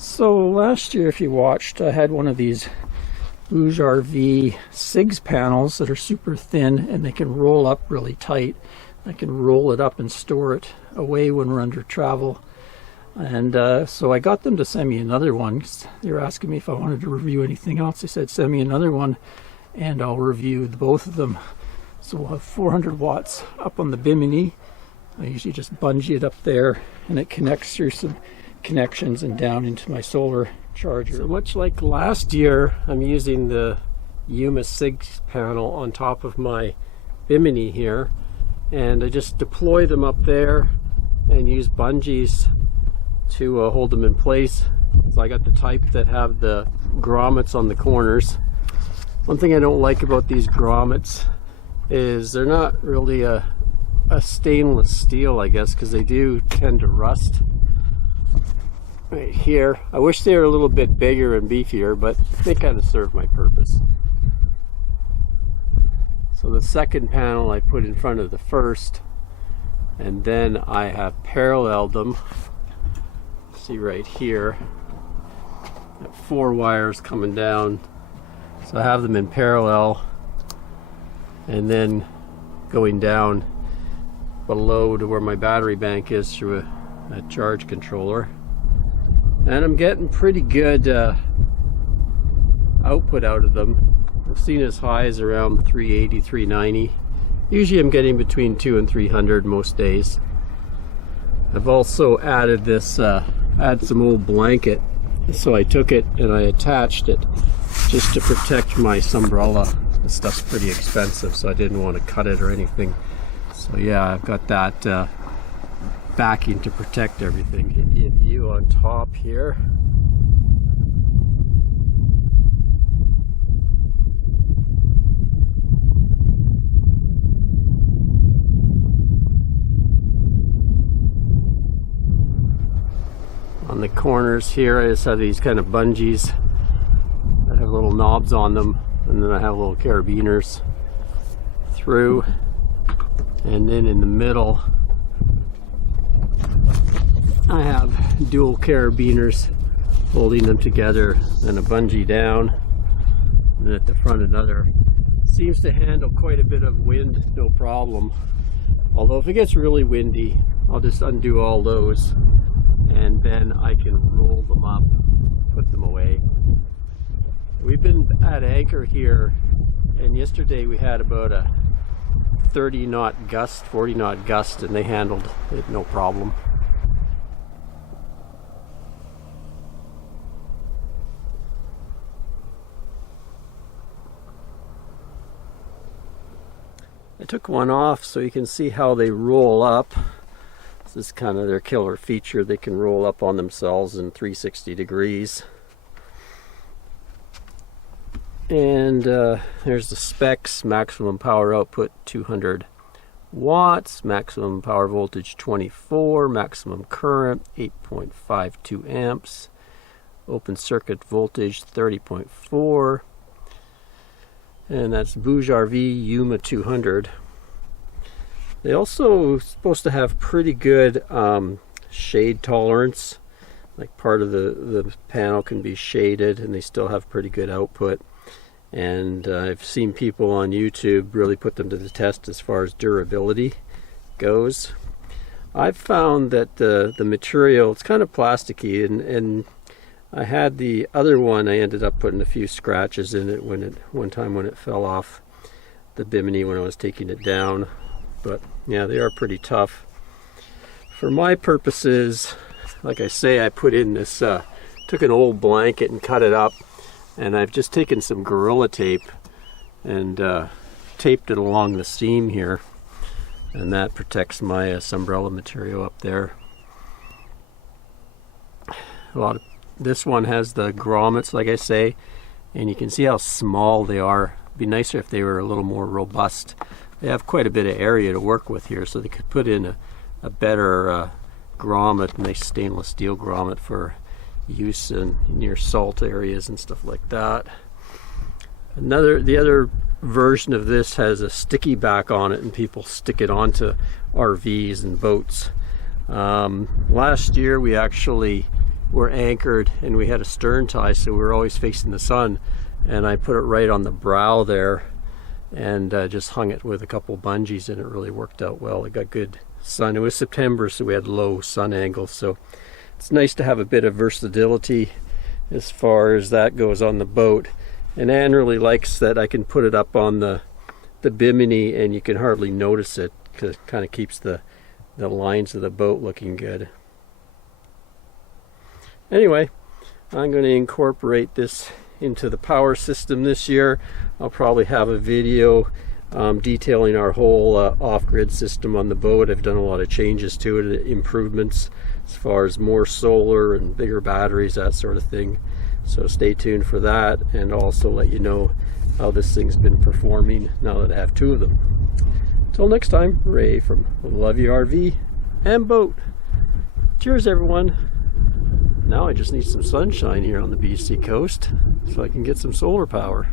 So last year, if you watched, I had one of these BougeRV CIGS panels that are super thin and they can roll up really tight. I can roll it up and store it away when we're under travel. And so I got them to send me another one. They were asking me if I wanted to review anything else. They said send me another one and I'll review both of them. So we'll have 400 watts up on the bimini. I usually just bungee it up there and it connects through some connections and down into my solar charger. So much like last year, I'm using the Yuma CIGS panel on top of my bimini here, and I just deploy them up there and use bungees to hold them in place. So I got the type that have the grommets on the corners. One thing I don't like about these grommets is they're not really a stainless steel, I guess, because they do tend to rust. Right here, I wish they were a little bit bigger and beefier, but they kind of serve my purpose. So the second panel I put in front of the first, and then I have paralleled them. See right here, got 4 wires coming down, so I have them in parallel, and then going down below to where my battery bank is through a charge controller. And I'm getting pretty good output out of them. I've seen as high as around 380, 390. Usually I'm getting between 200 and 300 most days. I've also added this, add some old blanket. So I took it and I attached it just to protect my sunbrella. This stuff's pretty expensive, so I didn't want to cut it or anything. So yeah, I've got that backing to protect everything. Give you a view on top here. On the corners here, I just have these kind of bungees that have little knobs on them, and then I have little carabiners through, and then in the middle I have dual carabiners holding them together, and a bungee down, and then at the front another. Seems to handle quite a bit of wind, no problem. Although if it gets really windy, I'll just undo all those, and then I can roll them up, put them away. We've been at anchor here, and yesterday we had about a 30 knot gust, 40 knot gust, and they handled it no problem. I took one off so you can see how they roll up. This is kind of their killer feature. They can roll up on themselves in 360 degrees. And there's the specs. Maximum power output 200 watts, maximum power voltage 24, maximum current 8.52 amps, open circuit voltage 30.4. And that's BougeRV Yuma 200. They also supposed to have pretty good shade tolerance. Like part of the panel can be shaded, and they still have pretty good output. And I've seen people on YouTube really put them to the test as far as durability goes. I've found that the material, it's kind of plasticky, and I had the other one, I ended up putting a few scratches in it one time when it fell off the bimini when I was taking it down. But yeah, they are pretty tough. For my purposes, like I say, I put in this, took an old blanket and cut it up, and I've just taken some Gorilla Tape and taped it along the seam here, and that protects my sunbrella material up there. This one has the grommets, like I say, and you can see how small they are. It'd be nicer if they were a little more robust. They have quite a bit of area to work with here, so they could put in a better grommet, nice stainless steel grommet for use in near salt areas and stuff like that. The other version of this has a sticky back on it, and people stick it onto RVs and boats. Last year we actually were anchored, and we had a stern tie, so we were always facing the sun. And I put it right on the brow there, and just hung it with a couple bungees, and it really worked out well. It got good sun. It was September, so we had low sun angles, so it's nice to have a bit of versatility as far as that goes on the boat. And Anne really likes that I can put it up on the bimini and you can hardly notice it, because it kind of keeps the lines of the boat looking good. Anyway, I'm going to incorporate this into the power system this year. I'll probably have a video detailing our whole off-grid system on the boat. I've done a lot of changes to it, improvements as far as more solar and bigger batteries, that sort of thing. So stay tuned for that, and also let you know how this thing's been performing now that I have two of them. Until next time, Ray from Love You RV and Boat. Cheers, everyone. Now I just need some sunshine here on the BC coast so I can get some solar power.